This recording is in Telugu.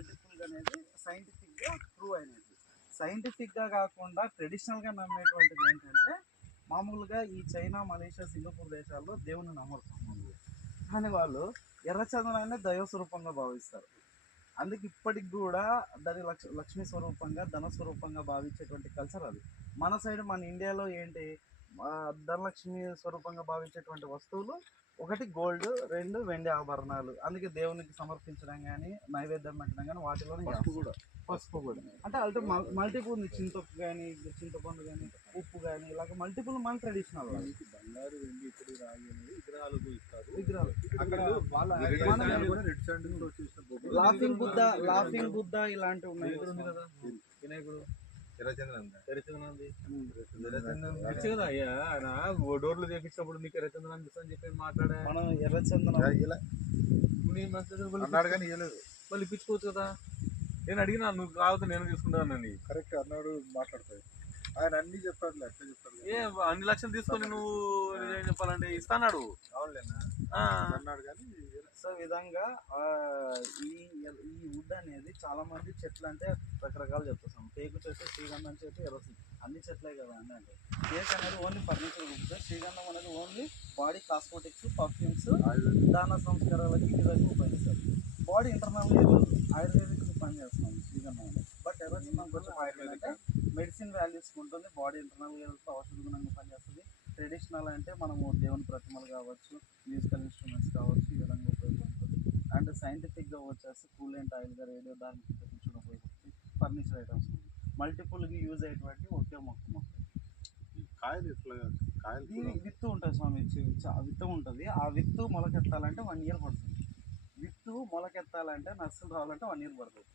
మల్టిపుల్ అనేది సైంటిఫిక్గా ప్రూవ్ అయినది. సైంటిఫిక్గా కాకుండా ట్రెడిషనల్గా నమ్మేటువంటిది ఏంటంటే మామూలుగా ఈ చైనా, మలేషియా, సింగపూర్ దేశాల్లో దేవుని నమ్మరు మామూలుగా. కానీ వాళ్ళు ఎర్రచందనాన్ని దైవ స్వరూపంగా భావిస్తారు. అందుకే ఇప్పటికి కూడా దాని లక్ష్మీ స్వరూపంగా, ధన స్వరూపంగా భావించేటువంటి కల్చర్ అది. మన సైడ్ మన ఇండియాలో ఏంటి, ధనలక్ష్మి స్వరూపంగా భావించేటువంటి వస్తువులు ఒకటి గోల్డ్, రెండు వెండి ఆభరణాలు. అందుకే దేవునికి సమర్పించడం కానీ, నైవేద్యం పెట్టడం కానీ వాటిలోనే పసుపు కూడా అంటే అంటే మల్టిపుల్ ఉంది. చింతొక్కు కానీ, చింతపండు కానీ, ఉప్పు కానీ, ఇలాగ మల్టిపుల్ మన ట్రెడిషనల్ బంగారు, వెండి, ఇత్తడి, రాగి అనేది విగ్రహాలు ఇస్తారు. విగ్రహాలు లాఫింగ్ బుద్ధ ఇలాంటివి ఉన్నాయి కదా. వినాయకుడు కదా అయ్యా, ఆయన డోర్లు చేపించినప్పుడు నీకు ఎర్రచందనం అని చెప్పి మాట్లాడా. మనం ఎర్రచందనం అన్నాడు కానీ ఇవ్వలేదు. మళ్ళీ ఇప్పించుకోవచ్చు కదా. నేను అడిగినా, నువ్వు రావద్దు నేను తీసుకుంటానని. కరెక్ట్ అన్నాడు, మాట్లాడతాయి. ఆయన అన్ని చెప్పాడు, ఎట్లా చెప్తాడు. ఏ అన్ని లక్షలు తీసుకొని నువ్వు ఏం చెప్పాలంటే ఇస్తాడు. అన్నాడు కానీ. సో విధంగా ఈ ఈ వుడ్ అనేది చాలా మంది చెట్లు అంటే రకరకాలు చెప్తాం. టేకు చెట్టు, శ్రీగంధం చెట్టు, ఎర్రసి అన్ని చెట్లే కదా అండి. అంటే టేక్ అనేది ఓన్లీ ఫర్నిచర్ గురించి, శ్రీగంధం అనేది ఓన్లీ బాడీ కాస్మెటిక్స్, పర్ఫ్యూమ్స్, దాన సంస్కారాలకి ఈ విధంగా ఉపయోగిస్తారు. బాడీ ఇంటర్నల్గా ఆయుర్వేదిక్ పని చేస్తున్నాం శ్రీగంధం అనేది. బట్ ఎర్రచందనం కొంచెం ఆయుర్వేదిక్ మెడిసిన్ వాల్యూస్ ఉంటుంది. బాడీ ఇంటర్నల్గా వెళ్తే ఔషధ గుణంగా పనిచేస్తుంది. ట్రెడిషనల్ అంటే మనము దేవుని ప్రతిమలు కావచ్చు, మ్యూజికల్ ఇన్స్ట్రుమెంట్స్ కావచ్చు, ఈ విధంగా ఉపయోగపడుతుంది. అండ్ సైంటిఫిక్గా వచ్చేసి కూలెంట్ ఆయిల్గా, రేడియో దానికి ఉపయోగించడం ఉపయోగపడుతుంది. ఫర్నిచర్ ఐటమ్స్ మల్టిపుల్గా యూజ్ అయ్యేటువంటి ఒకే మొక్క. కాయలు దీని విత్తు ఉంటుంది స్వామి, విత్తు ఉంటుంది. ఆ విత్తు మొలకెత్తాలంటే 1 year పడుతుంది. విత్తు మొలకెత్తాలంటే నర్సులు రావాలంటే 1 year పడుతుంది.